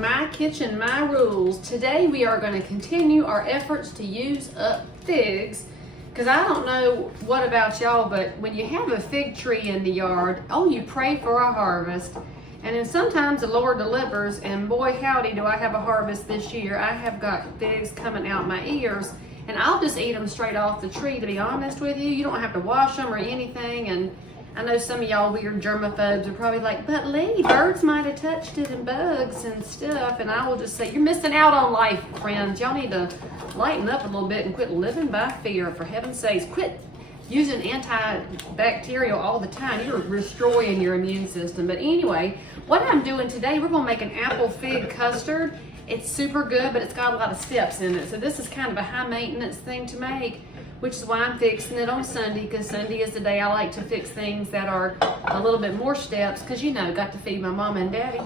My Kitchen, My Rules. Today we are going to continue our efforts to use up figs, because I don't know what about y'all, but when you have a fig tree in the yard, oh, you pray for a harvest. And then sometimes the Lord delivers, and boy howdy do I have a harvest this year. I have got figs coming out my ears, and I'll just eat them straight off the tree, to be honest with you. You don't have to wash them or anything. And I know some of y'all weird germaphobes are probably like, but Leigh, birds might have touched it and bugs and stuff. And I will just say, you're missing out on life, friends. Y'all need to lighten up a little bit and quit living by fear, for heaven's sakes. Quit using antibacterial all the time. You're destroying your immune system. But anyway, what I'm doing today, we're gonna make an apple fig custard. It's super good, but it's got a lot of steps in it. So this is kind of a high maintenance thing to make, which is why I'm fixing it on Sunday, because Sunday is the day I like to fix things that are a little bit more steps, because you know, got to feed my mama and daddy.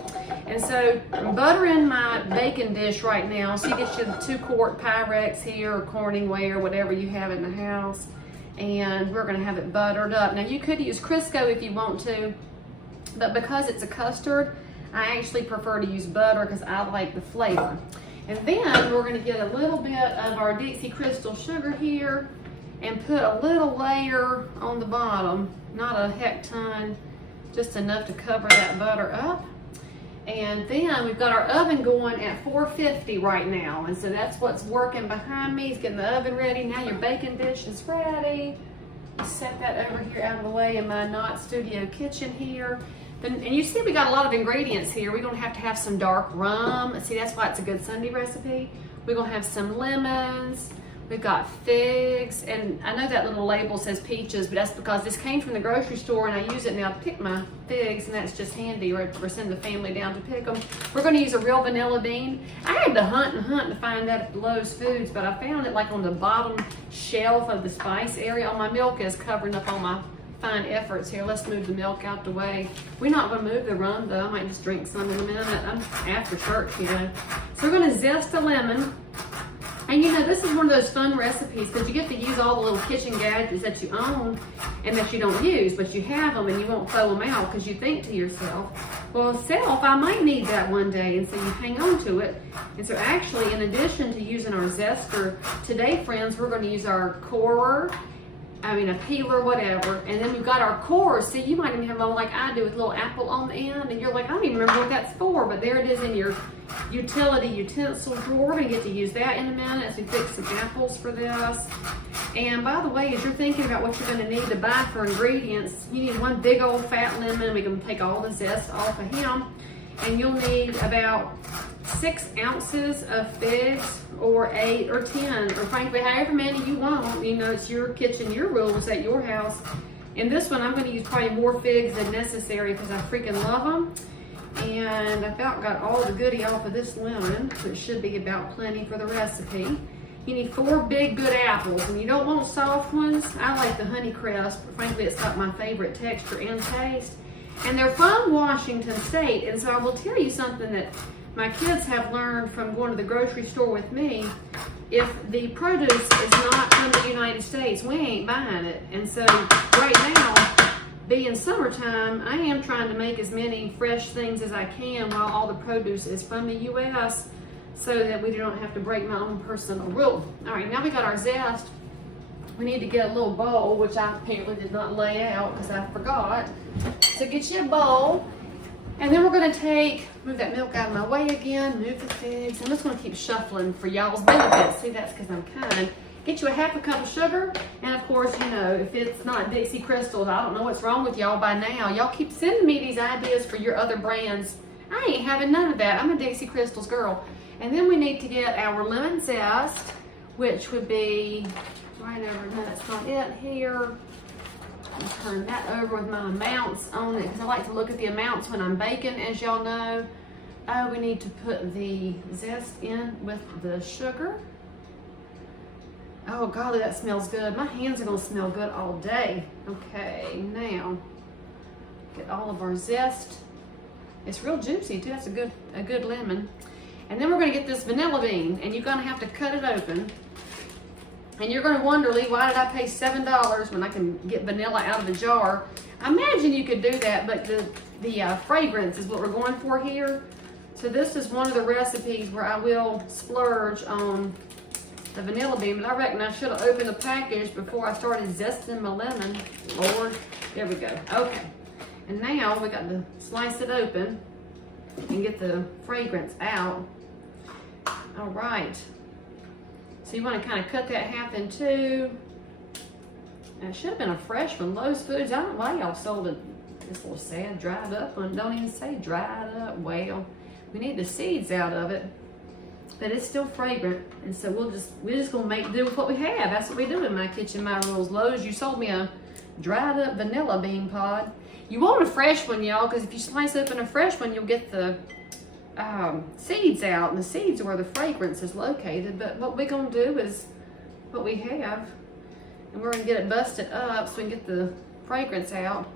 And so I'm buttering my baking dish right now. So you get your 2-quart Pyrex here, or Corningware, whatever you have in the house. And we're gonna have it buttered up. Now you could use Crisco if you want to, but because it's a custard, I actually prefer to use butter because I like the flavor. And then we're gonna get a little bit of our Dixie Crystal sugar here and put a little layer on the bottom, not a heck ton, just enough to cover that butter up. And then we've got our oven going at 450 right now. And so that's what's working behind me. It's getting the oven ready. Now your baking dish is ready. Set that over here out of the way in my not studio kitchen here. And you see we got a lot of ingredients here. We're gonna have to have some dark rum. See, that's why it's a good Sunday recipe. We're gonna have some lemons. We've got figs, and I know that little label says peaches, but that's because this came from the grocery store and I use it now to pick my figs, and that's just handy, or send the family down to pick them. We're gonna use a real vanilla bean. I had to hunt and hunt to find that at Lowe's Foods, but I found it like on the bottom shelf of the spice area. Oh, my milk is covering up all my fine efforts here. Let's move the milk out the way. We're not gonna move the rum though. I might just drink some in a minute. I'm after church, you know. So we're gonna zest a lemon. And you know, this is one of those fun recipes because you get to use all the little kitchen gadgets that you own and that you don't use, but you have them and you won't throw them out because you think to yourself, well, I might need that one day, and so you hang on to it. And so actually, in addition to using our zester, today, friends, we're gonna use our corer, a peeler, whatever, and then we've got our cores. See, you might even have one like I do with a little apple on the end, and you're like, I don't even remember what that's for, but there it is in your utility utensil drawer. We're gonna get to use that in a minute as we fix some apples for this. And by the way, as you're thinking about what you're gonna need to buy for ingredients, you need one big old fat lemon. We can take all the zest off of him. And you'll need about 6 ounces of figs, or 8 or 10, or frankly, however many you want. You know, it's your kitchen, your rules at your house. In this one, I'm going to use probably more figs than necessary because I freaking love them. And I about got all the goodie off of this lemon, so it should be about plenty for the recipe. You need 4 big good apples, and you don't want soft ones. I like the Honeycrisp, but frankly, it's got my favorite texture and taste. And they're from Washington State, and so I will tell you something that my kids have learned from going to the grocery store with me. If the produce is not from the United States, we ain't buying it. And so right now, being summertime, I am trying to make as many fresh things as I can while all the produce is from the US, so that we don't have to break my own personal rule. All right, now we got our zest. We need to get a little bowl, which I apparently did not lay out because I forgot. So get you a bowl. And then we're gonna move that milk out of my way again, move the figs. I'm just gonna keep shuffling for y'all's benefit. See, that's because I'm kind. Get you a 1/2 cup of sugar. And of course, you know, if it's not Dixie Crystals, I don't know what's wrong with y'all by now. Y'all keep sending me these ideas for your other brands. I ain't having none of that. I'm a Dixie Crystals girl. And then we need to get our lemon zest, which would be right over, no, that's not it here. I'm turn that over with my amounts on it because I like to look at the amounts when I'm baking, as y'all know. Oh, we need to put the zest in with the sugar. Oh, golly, that smells good. My hands are gonna smell good all day. Okay, now, get all of our zest. It's real juicy too, that's a good lemon. And then we're gonna get this vanilla bean, and you're gonna have to cut it open. And you're going to wonder, Leigh, why did I pay $7 when I can get vanilla out of the jar? I imagine you could do that, but the fragrance is what we're going for here. So this is one of the recipes where I will splurge on the vanilla bean, but I reckon I should have opened the package before I started zesting my lemon. Lord, there we go. Okay, and now we got to slice it open and get the fragrance out. All right. So you want to kind of cut that half in two. Now, it should have been a fresh one. Lowe's Foods, I don't know why y'all sold it. This little sad dried up one. Don't even say dried up. Well, we need the seeds out of it, but it's still fragrant. And so we're just gonna make do with what we have. That's what we do in My Kitchen, My Rules. Lowe's, you sold me a dried up vanilla bean pod. You want a fresh one, y'all, because if you slice open a fresh one, you'll get the seeds out, and the seeds are where the fragrance is located. But what we're gonna do is what we have, and we're gonna get it busted up so we can get the fragrance out,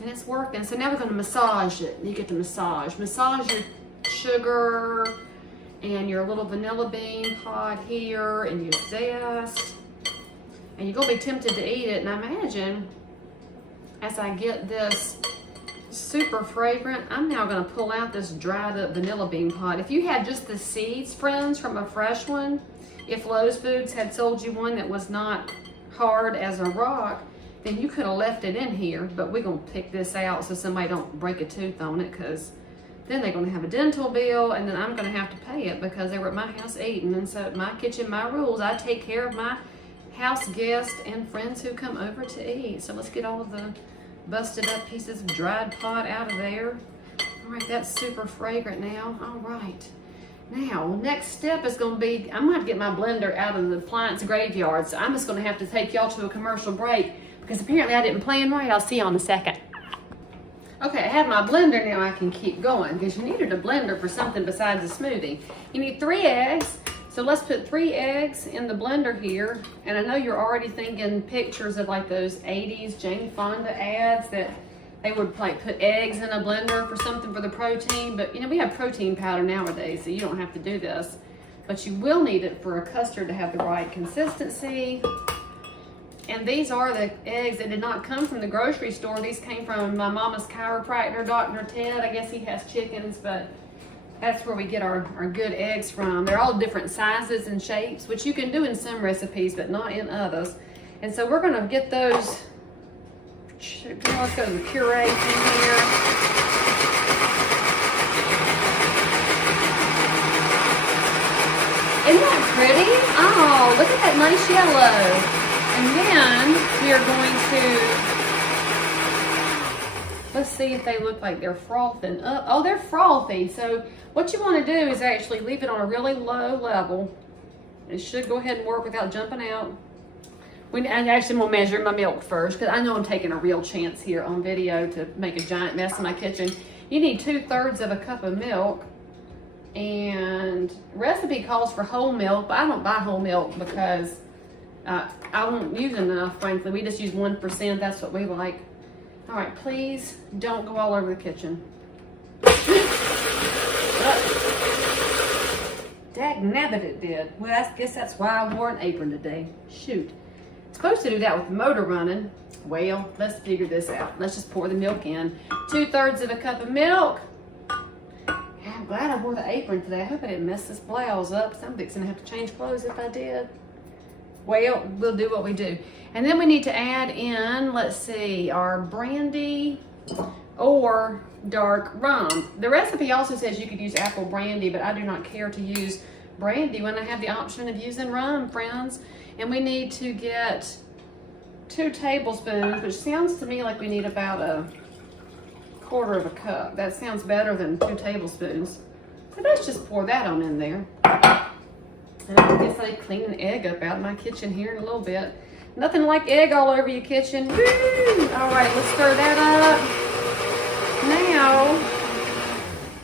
and it's working. So now we're gonna massage it. You get to massage your sugar and your little vanilla bean pod here and your zest, and you're gonna be tempted to eat it. And I imagine as I get this super fragrant, I'm now gonna pull out this dried up vanilla bean pod. If you had just the seeds, friends, from a fresh one, if Lowe's Foods had sold you one that was not hard as a rock, then you could have left it in here. But we're gonna pick this out so somebody don't break a tooth on it, because then they're gonna have a dental bill, and then I'm gonna have to pay it because they were at my house eating. And so My Kitchen, My Rules, I take care of my house guests and friends who come over to eat. So let's get all of the busted up pieces of dried pod out of there. All right, that's super fragrant now. All right, now next step is gonna be, I'm gonna have to get my blender out of the appliance graveyard. So I'm just gonna have to take y'all to a commercial break because apparently I didn't plan right. I'll see you in a second. Okay, I have my blender now. I can keep going because you needed a blender for something besides a smoothie. You need 3 eggs. So let's put 3 eggs in the blender here. And I know you're already thinking pictures of like those 80s Jane Fonda ads that they would like put eggs in a blender for something for the protein. But you know, we have protein powder nowadays, so you don't have to do this. But you will need it for a custard to have the right consistency. And these are the eggs that did not come from the grocery store. These came from my mama's chiropractor, Dr. Ted. I guess he has chickens, but that's where we get our good eggs from. They're all different sizes and shapes, which you can do in some recipes, but not in others. And so we're gonna get those, let's go to the puree in here. Isn't that pretty? Oh, look at that nice yellow. And then we are going to, let's see if they look like they're frothing up. Oh, they're frothy. So what you want to do is actually leave it on a really low level. It should go ahead and work without jumping out. I actually will measure my milk first because I know I'm taking a real chance here on video to make a giant mess in my kitchen. You need 2/3 of a cup of milk. And recipe calls for whole milk, but I don't buy whole milk because I won't use enough, frankly. We just use 1%. That's what we like. All right, please don't go all over the kitchen. Dagnabbit, it did. Well, I guess that's why I wore an apron today. Shoot. It's supposed to do that with the motor running. Well, let's figure this out. Let's just pour the milk in. 2/3 of a cup of milk. Yeah, I'm glad I wore the apron today. I hope I didn't mess this blouse up. I'm fixing to have to change clothes if I did. Well, we'll do what we do. And then we need to add in, let's see, our brandy or dark rum. The recipe also says you could use apple brandy, but I do not care to use brandy when I have the option of using rum, friends. And we need to get 2 tablespoons, which sounds to me like we need about a 1/4 of a cup. That sounds better than 2 tablespoons. So let's just pour that on in there. And I guess I clean an egg up out of my kitchen here in a little bit. Nothing like egg all over your kitchen. Woo! All right, let's stir that up. Now,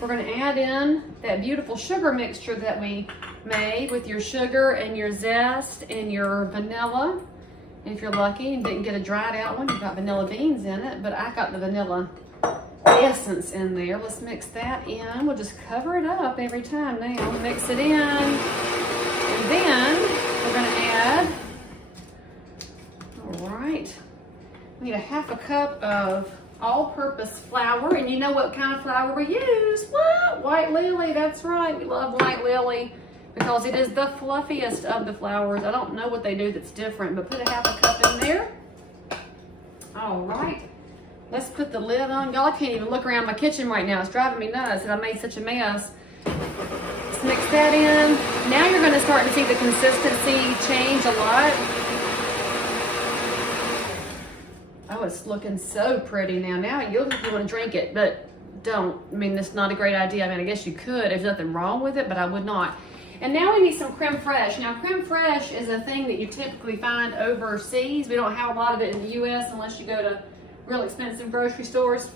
we're gonna add in that beautiful sugar mixture that we made with your sugar and your zest and your vanilla. And if you're lucky and didn't get a dried out one, you've got vanilla beans in it, but I got the vanilla essence in there. Let's mix that in. We'll just cover it up every time now. Mix it in. And then we're gonna add, all right, we need a 1/2 cup of all-purpose flour, and you know what kind of flour we use? What? White lily, that's right. We love white lily because it is the fluffiest of the flours. I don't know what they do that's different, but put a half a cup in there. All right, let's put the lid on. Y'all, I can't even look around my kitchen right now. It's driving me nuts that I made such a mess. Let's mix that in. Now you're gonna start to see the consistency change a lot. Oh, it's looking so pretty now. Now you want to drink it, but don't. I mean, that's not a great idea. I mean, I guess you could. There's nothing wrong with it, but I would not. And now we need some creme fraiche. Now, creme fraiche is a thing that you typically find overseas. We don't have a lot of it in the U.S. unless you go to real expensive grocery stores,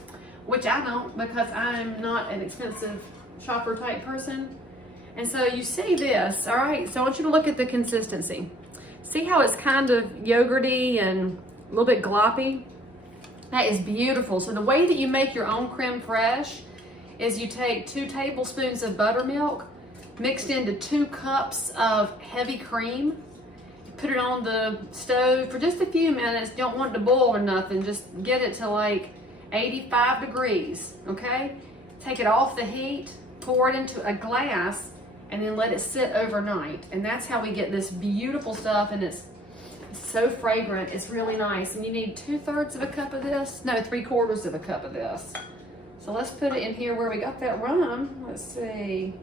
which I don't because I'm not an expensive shopper type person. And so you see this, all right? So I want you to look at the consistency. See how it's kind of yogurty and a little bit gloppy? That is beautiful. So the way that you make your own creme fraiche is you take 2 tablespoons of buttermilk mixed into 2 cups of heavy cream. You put it on the stove for just a few minutes. You don't want it to boil or nothing. Just get it to like 85 degrees, okay? Take it off the heat, pour it into a glass, and then let it sit overnight. And that's how we get this beautiful stuff, and it's so fragrant. It's really nice. And you need 2/3 of a cup of this. No, 3/4 of a cup of this. So let's put it in here where we got that rum. Let's see.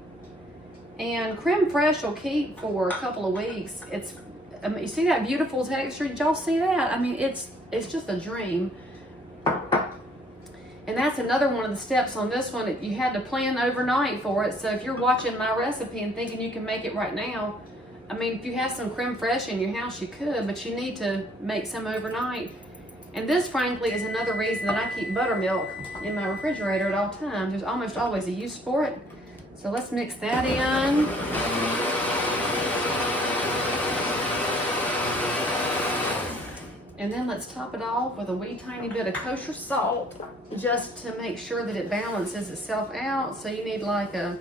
And creme fraiche will keep for a couple of weeks. It's, I mean, you see that beautiful texture? Did y'all see that? I mean, it's just a dream. And that's another one of the steps on this one. You had to plan overnight for it. So if you're watching my recipe and thinking you can make it right now, I mean, if you have some creme fraiche in your house, you could, but you need to make some overnight. And this, frankly, is another reason that I keep buttermilk in my refrigerator at all times. There's almost always a use for it. So let's mix that in. And then let's top it off with a wee tiny bit of kosher salt, just to make sure that it balances itself out. So you need like a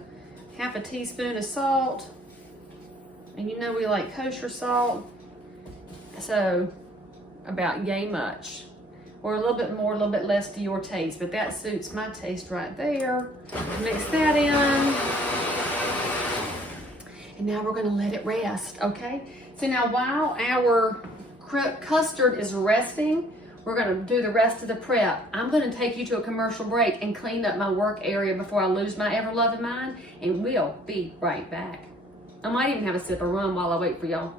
half a teaspoon of salt. And you know we like kosher salt, so about yay much. Or a little bit more, a little bit less to your taste, but that suits my taste right there. Mix that in. And now we're gonna let it rest, okay? So now while our custard is resting, we're gonna do the rest of the prep. I'm gonna take you to a commercial break and clean up my work area before I lose my ever-loving mind, and we'll be right back. I might even have a sip of rum while I wait for y'all.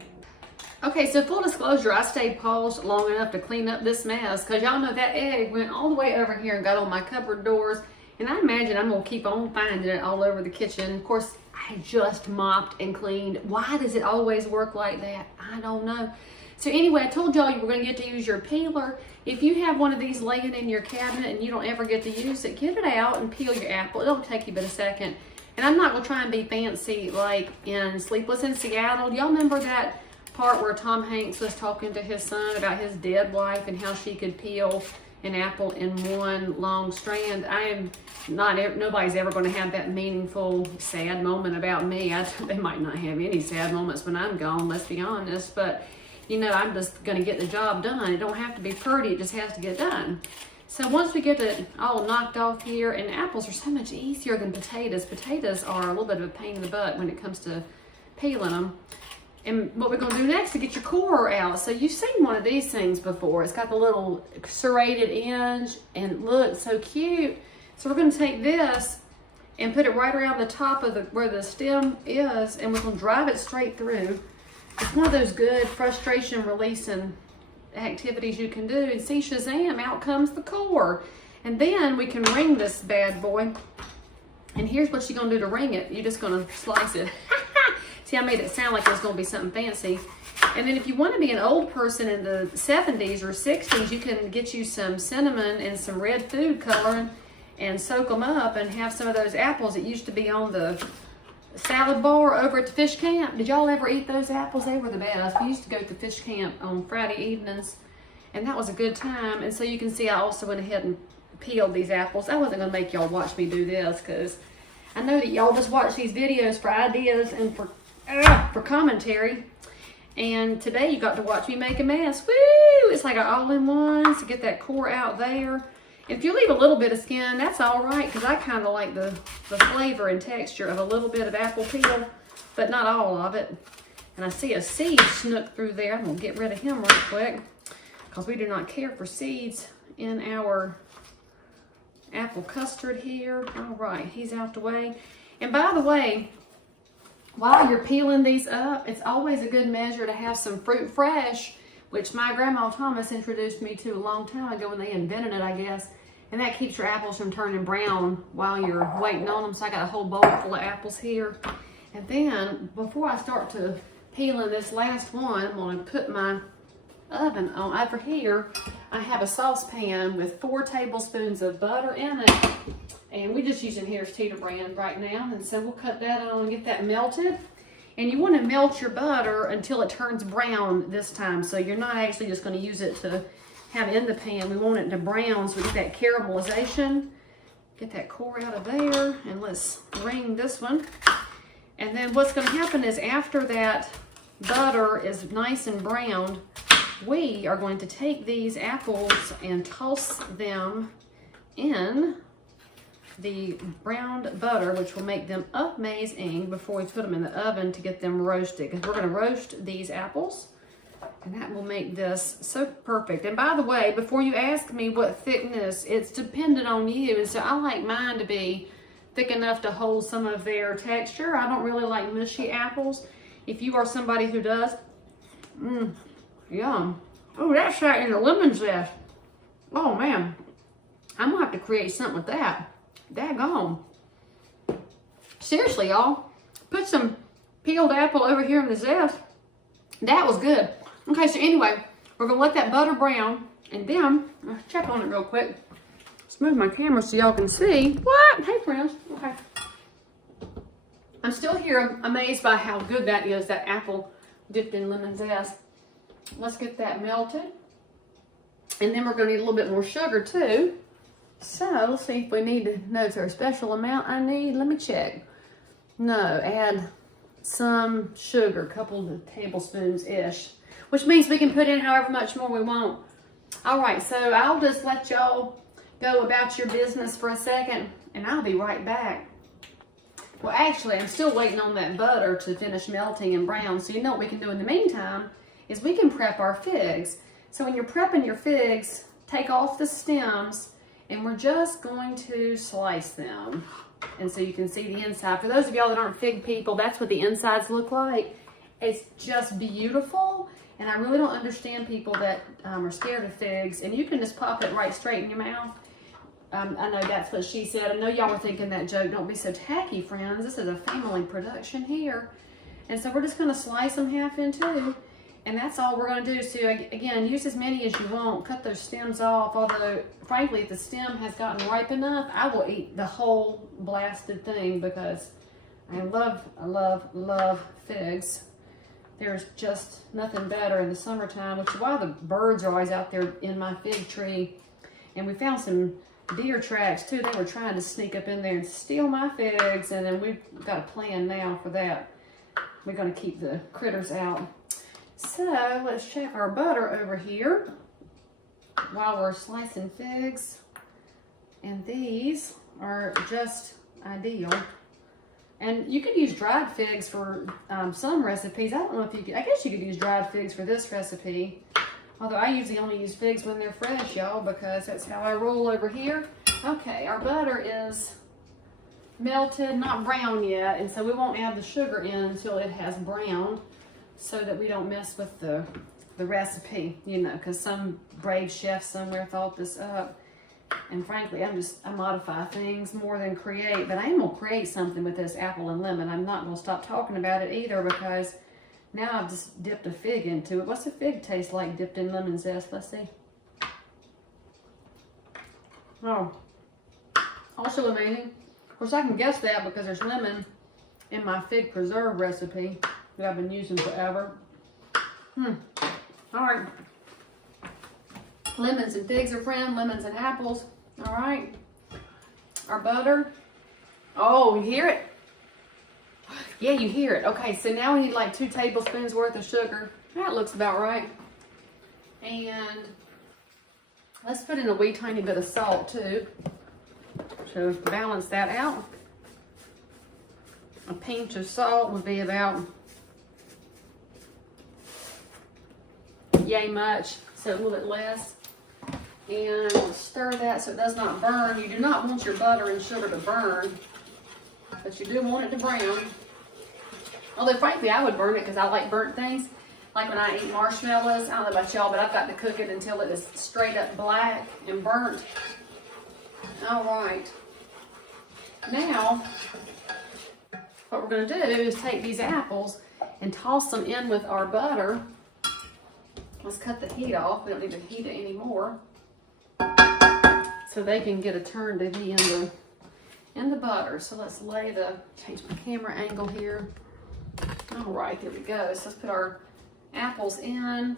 Okay, so full disclosure, I stayed paused long enough to clean up this mess because y'all know that egg went all the way over here and got on my cupboard doors, and I imagine I'm gonna keep on finding it all over the kitchen. Of course, I just mopped and cleaned. Why does it always work like that? I don't know. So anyway, I told y'all you were gonna get to use your peeler. If you have one of these laying in your cabinet and you don't ever get to use it, get it out and peel your apple. It'll take you but a second. And I'm not gonna try and be fancy like in Sleepless in Seattle. Y'all remember that part where Tom Hanks was talking to his son about his dead wife and how she could peel an apple in one long strand? I am not, nobody's ever going to have that meaningful, sad moment about me. They might not have any sad moments when I'm gone, let's be honest, but you know, I'm just going to get the job done. It don't have to be pretty, it just has to get done. So once we get it all knocked off here, and apples are so much easier than potatoes. Potatoes are a little bit of a pain in the butt when it comes to peeling them. And what we're gonna do next is get your core out. So you've seen one of these things before. It's got the little serrated edge and look, so cute. So we're gonna take this and put it right around the top of where the stem is, and we're gonna drive it straight through. It's one of those good frustration releasing activities you can do. And see, shazam, out comes the core. And then we can ring this bad boy. And here's what you're gonna do to ring it. You're just gonna slice it. See, I made it sound like it was going to be something fancy. And then if you want to be an old person in the 70s or 60s, you can get you some cinnamon and some red food coloring and soak them up and have some of those apples that used to be on the salad bar over at the fish camp. Did y'all ever eat those apples? They were the best. We used to go to the fish camp on Friday evenings, and that was a good time. And so you can see I also went ahead and peeled these apples. I wasn't going to make y'all watch me do this because I know that y'all just watch these videos for ideas and for commentary, and today you got to watch me make a mess. Woo! It's like an all-in-one to get that core out there. If you leave a little bit of skin, that's all right, because I kind of like the flavor and texture of a little bit of apple peel, but not all of it. And I see a seed snook through there. I'm going to get rid of him right quick, because we do not care for seeds in our apple custard here. All right, he's out the way. And by the way, while you're peeling these up, it's always a good measure to have some fruit fresh, which my grandma Thomas introduced me to a long time ago when they invented it, I guess. And that keeps your apples from turning brown while you're waiting on them. So I got a whole bowl full of apples here. And then before I start to peeling this last one, I'm going to put my oven on. Over here, I have a saucepan with 4 tablespoons of butter in it. And we're just using Harris Teeter brand right now. And so we'll cut that on and get that melted. And you want to melt your butter until it turns brown this time. So you're not actually just going to use it to have in the pan. We want it to brown so we get that caramelization. Get that core out of there. And let's ring this one. And then what's going to happen is after that butter is nice and browned, we are going to take these apples and toss them in the browned butter, which will make them amazing before we put them in the oven to get them roasted. Because we're going to roast these apples, and that will make this so perfect. And by the way, before you ask me what thickness, it's dependent on you. And so I like mine to be thick enough to hold some of their texture. I don't really like mushy apples. If you are somebody who does, yum. Oh, that's that in the lemon zest. Oh man, I'm gonna have to create something with that. Daggone. Seriously, y'all, put some peeled apple over here in the zest. That was good. Okay, so anyway, we're gonna let that butter brown, and then let's check on it real quick. Let's move my camera so y'all can see. What? Hey, friends. Okay. I'm still here amazed by how good that is, that apple dipped in lemon zest. Let's get that melted. And then we're going to need a little bit more sugar too. So let's see if we need to know, is there a special amount I need? Let me check. No, add some sugar, a couple of tablespoons-ish, which means we can put in however much more we want. All right, so I'll just let y'all go about your business for a second, and I'll be right back. Well, actually, I'm still waiting on that butter to finish melting and brown. So you know what we can do in the meantime is we can prep our figs. So when you're prepping your figs, take off the stems, and we're just going to slice them. And so you can see the inside. For those of y'all that aren't fig people, that's what the insides look like. It's just beautiful. And I really don't understand people that are scared of figs. And you can just pop it right straight in your mouth. I know that's what she said. I know y'all were thinking that joke. Don't be so tacky, friends. This is a family production here. And so we're just going to slice them half in two. And that's all we're going to do. So again, use as many as you want. Cut those stems off. Although, frankly, if the stem has gotten ripe enough, I will eat the whole blasted thing because I love figs. There's just nothing better in the summertime, which is why the birds are always out there in my fig tree. And we found some deer tracks too. They were trying to sneak up in there and steal my figs, and then we've got a plan now for that. We're going to keep the critters out. So let's check our butter over here while we're slicing figs. And these are just ideal. And you could use dried figs for some recipes. I don't know if you could, I guess you could use dried figs for this recipe. Although I usually only use figs when they're fresh, y'all, because that's how I roll over here. Okay, our butter is melted, not brown yet, and so we won't add the sugar in until it has browned so that we don't mess with the recipe, you know, because some brave chef somewhere thought this up. And frankly, I modify things more than create, but I am going to create something with this apple and lemon. I'm not going to stop talking about it either because now I've just dipped a fig into it. What's a fig taste like dipped in lemon zest? Let's see. Oh, also amazing. Of course, I can guess that because there's lemon in my fig preserve recipe that I've been using forever. All right. Lemons and figs are friends. Lemons and apples. All right. Our butter. Oh, you hear it? Yeah, you hear it. Okay, so now we need like 2 tablespoons worth of sugar. That looks about right. And Let's put in a wee tiny bit of salt too, to balance that out. A pinch of salt would be about yay much, so a little bit less. And we'll stir that so it does not burn. You do not want your butter and sugar to burn, but you do want it to brown. Although frankly, I would burn it because I like burnt things. Like when I eat marshmallows, I don't know about y'all, but I've got to cook it until it is straight up black and burnt. All right. Now, what we're going to do is take these apples and toss them in with our butter. Let's cut the heat off. We don't need to heat it anymore. So they can get a turn to be in the butter. So let's change my camera angle here. All right, there we go. So let's put our apples in.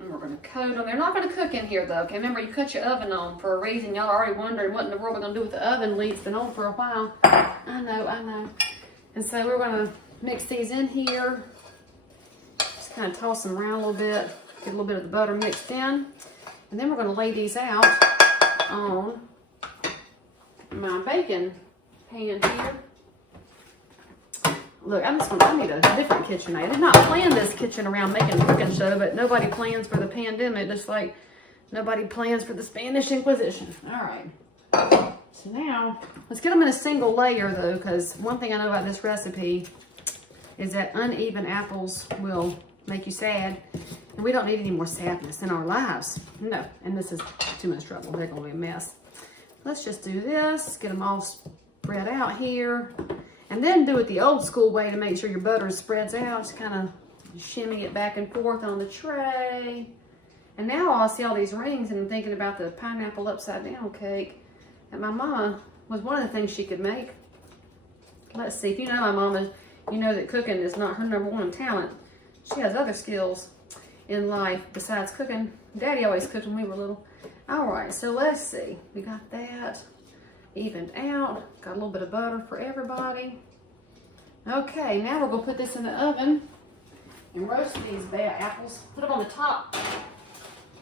And we're going to coat them. They're not going to cook in here though. Okay, remember you cut your oven on for a reason. Y'all are already wondering what in the world we're going to do with the oven. It's been on for a while. I know. And so we're going to mix these in here. Just kind of toss them around a little bit. Get a little bit of the butter mixed in. And then we're going to lay these out on my baking pan here. Look, I need a different kitchen. I did not plan this kitchen around making a cooking show, but nobody plans for the pandemic, just like nobody plans for the Spanish Inquisition. All right. So now, let's get them in a single layer though, because one thing I know about this recipe is that uneven apples will make you sad. And we don't need any more sadness in our lives. No, and this is too much trouble. They're gonna be a mess. Let's just do this, get them all spread out here. And then do it the old school way to make sure your butter spreads out. Just kind of shimmy it back and forth on the tray. And now I see all these rings and I'm thinking about the pineapple upside down cake. And my mama was one of the things she could make. Let's see, if you know my mama, you know that cooking is not her #1 talent. She has other skills in life besides cooking. Daddy always cooked when we were little. All right, so let's see. We got that evened out. Got a little bit of butter for everybody. Okay, now we're gonna put this in the oven and roast these bad apples. Put them on the top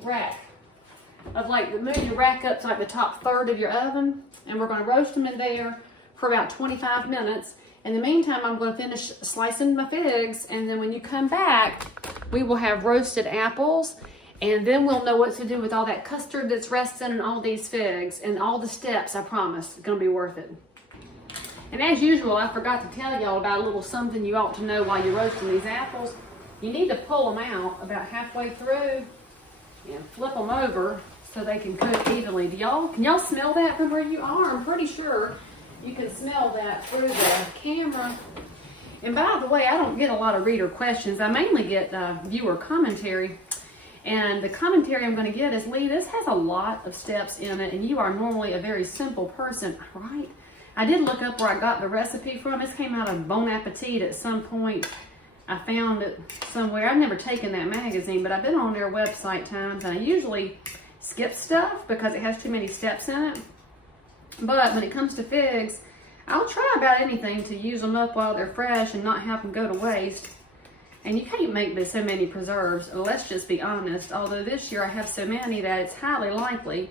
rack of move your rack up to like the top third of your oven, and we're gonna roast them in there for about 25 minutes. In the meantime, I'm gonna finish slicing my figs, and then when you come back, we will have roasted apples. And then we'll know what to do with all that custard that's resting and all these figs and all the steps, I promise. It's gonna be worth it. And as usual, I forgot to tell y'all about a little something you ought to know while you're roasting these apples. You need to pull them out about halfway through and flip them over so they can cook evenly. Can y'all smell that from where you are? I'm pretty sure you can smell that through the camera. And by the way, I don't get a lot of reader questions. I mainly get viewer commentary. And the commentary I'm going to get is, Leigh, this has a lot of steps in it, and you are normally a very simple person, right? I did look up where I got the recipe from. This came out of Bon Appetit at some point. I found it somewhere. I've never taken that magazine, but I've been on their website times, and I usually skip stuff because it has too many steps in it. But when it comes to figs, I'll try about anything to use them up while they're fresh and not have them go to waste. And you can't make so many preserves, let's just be honest. Although this year I have so many that it's highly likely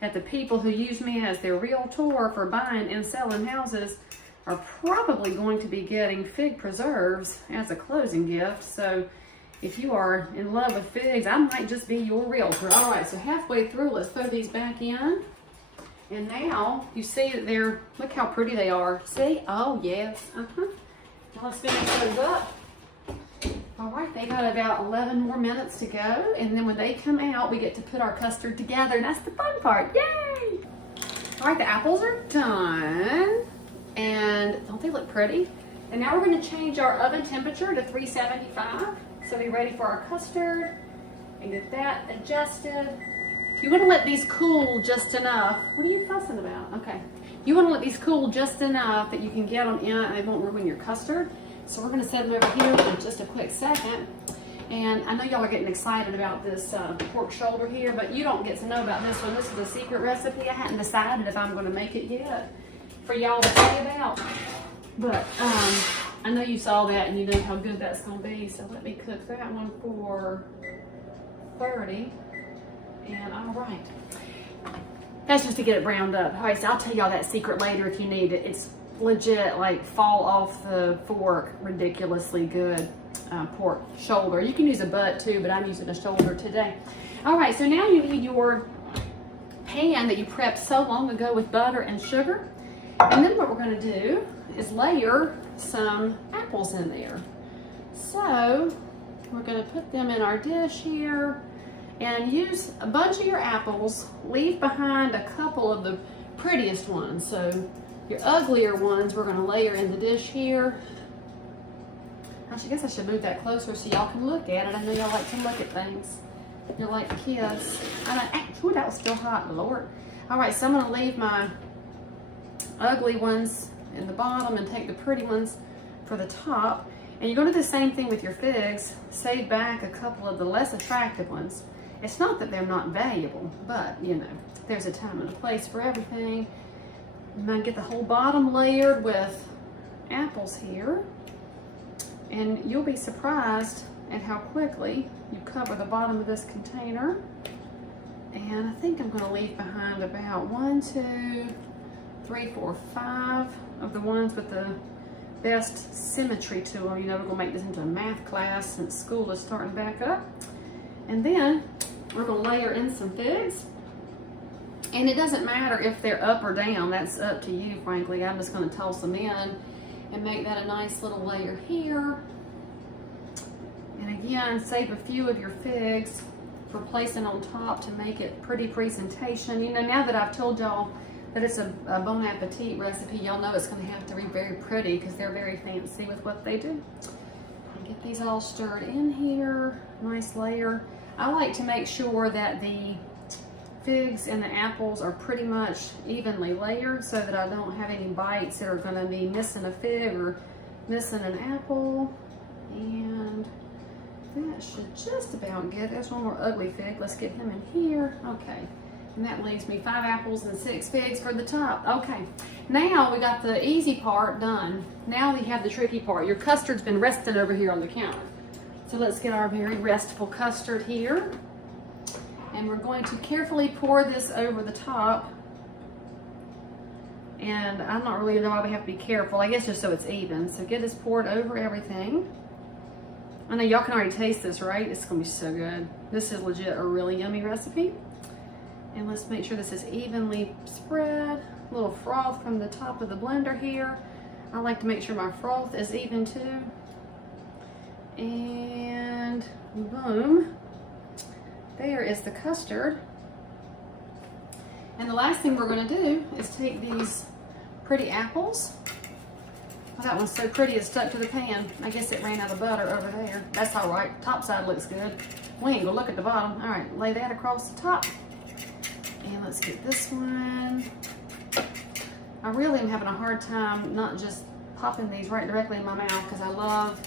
that the people who use me as their realtor for buying and selling houses are probably going to be getting fig preserves as a closing gift. So if you are in love with figs, I might just be your realtor. All right, so halfway through, let's throw these back in. And now you see that look how pretty they are. See? Oh, yes. Now let's finish those up. All right, they got about 11 more minutes to go, and then when they come out, we get to put our custard together, and that's the fun part. Yay! All right, the apples are done, and don't they look pretty? And now we're going to change our oven temperature to 375, so be ready for our custard, and get that adjusted. You want to let these cool just enough. What are you fussing about? Okay. You want to let these cool just enough that you can get them in, and they won't ruin your custard. So we're going to set them over here for just a quick second. And I know y'all are getting excited about this pork shoulder here, but you don't get to know about this one. This is a secret recipe. I hadn't decided if I'm going to make it yet for y'all to say about. But I know you saw that and you know how good that's going to be. So let me cook that one for 30. And all right. That's just to get it browned up. All right, so I'll tell y'all that secret later if you need it. It's legit, like fall off the fork, ridiculously good pork shoulder. You can use a butt too, but I'm using a shoulder today. All right, so now you need your pan that you prepped so long ago with butter and sugar. And then what we're gonna do is layer some apples in there. So we're gonna put them in our dish here and use a bunch of your apples. Leave behind a couple of the prettiest ones. So your uglier ones we're gonna layer in the dish here. I guess I should move that closer so y'all can look at it. I know y'all like to look at things. You're like kids. Ooh, that was still hot, Lord. All right, so I'm gonna leave my ugly ones in the bottom and take the pretty ones for the top. And you're gonna do the same thing with your figs. Save back a couple of the less attractive ones. It's not that they're not valuable, but you know, there's a time and a place for everything. I'm gonna get the whole bottom layered with apples here. And you'll be surprised at how quickly you cover the bottom of this container. And I think I'm gonna leave behind about 1, 2, 3, 4, 5 of the ones with the best symmetry to them. You know, we're gonna make this into a math class since school is starting back up. And then we're gonna layer in some figs. And it doesn't matter if they're up or down, that's up to you, frankly. I'm just gonna toss them in and make that a nice little layer here. And again, save a few of your figs for placing on top to make it pretty presentation. You know, now that I've told y'all that it's a Bon Appetit recipe, y'all know it's gonna have to be very pretty because they're very fancy with what they do. Get these all stirred in here, nice layer. I like to make sure that the figs and the apples are pretty much evenly layered so that I don't have any bites that are gonna be missing a fig or missing an apple. And that should just about get, there's one more ugly fig. Let's get him in here. Okay. And that leaves me 5 apples and 6 figs for the top. Okay, now we got the easy part done. Now we have the tricky part. Your custard's been resting over here on the counter. So let's get our very restful custard here. And we're going to carefully pour this over the top. And I'm not really know why we have to be careful. I guess just so it's even. So get this poured over everything. I know y'all can already taste this, right? It's gonna be so good. This is legit a really yummy recipe. And let's make sure this is evenly spread. A little froth from the top of the blender here. I like to make sure my froth is even too. And boom. There is the custard. And the last thing we're gonna do is take these pretty apples. Oh, that one's so pretty it's stuck to the pan. I guess it ran out of butter over there. That's all right, top side looks good. We ain't gonna look at the bottom. All right, lay that across the top. And let's get this one. I really am having a hard time not just popping these right directly in my mouth because I love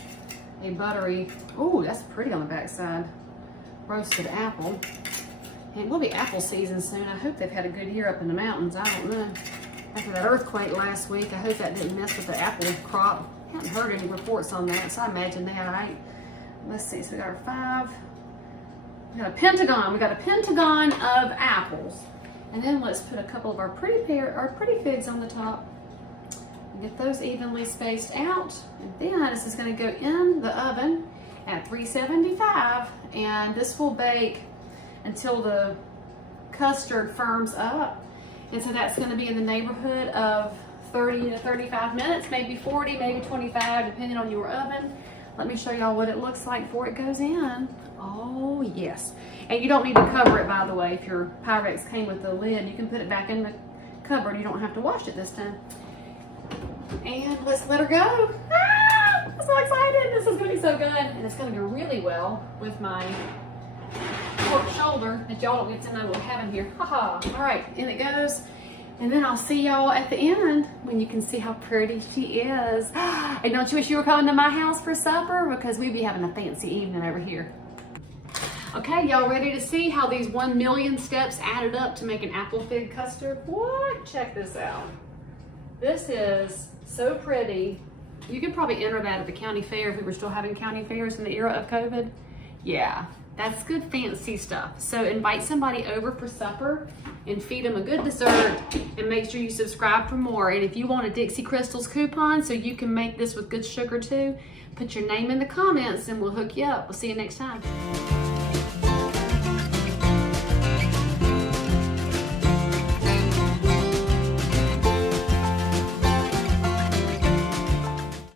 a buttery, oh, that's pretty on the backside, roasted apple. And it will be apple season soon. I hope they've had a good year up in the mountains. I don't know. After that earthquake last week, I hope that didn't mess with the apple crop. I haven't heard any reports on that, so I imagine they all right. Let's see, so we got our 5. We got a pentagon. We got a pentagon of apples. And then let's put a couple of our pretty figs on the top. And get those evenly spaced out. And then this is going to go in the oven at 375. And this will bake until the custard firms up. And so that's going to be in the neighborhood of 30 to 35 minutes, maybe 40, maybe 25, depending on your oven. Let me show y'all what it looks like before it goes in. Oh, yes. And you don't need to cover it, by the way. If your Pyrex came with the lid, you can put it back in the cupboard. You don't have to wash it this time. And let's let her go. Ah, I'm so excited. This is going to be so good. And it's going to go really well with my pork shoulder that y'all don't get to know what we have in here. Haha. All right, in it goes. And then I'll see y'all at the end when you can see how pretty she is. And don't you wish you were coming to my house for supper? Because we'd be having a fancy evening over here. Okay, y'all ready to see how these 1 million steps added up to make an apple fig custard? What? Check this out. This is so pretty. You could probably enter that at the county fair if we were still having county fairs in the era of COVID. Yeah, That's good fancy stuff. So invite somebody over for supper and feed them a good dessert, and make sure you subscribe for more. And if you want a Dixie Crystals coupon so you can make this with good sugar too, put your name in the comments and we'll hook you up. We'll see you next time.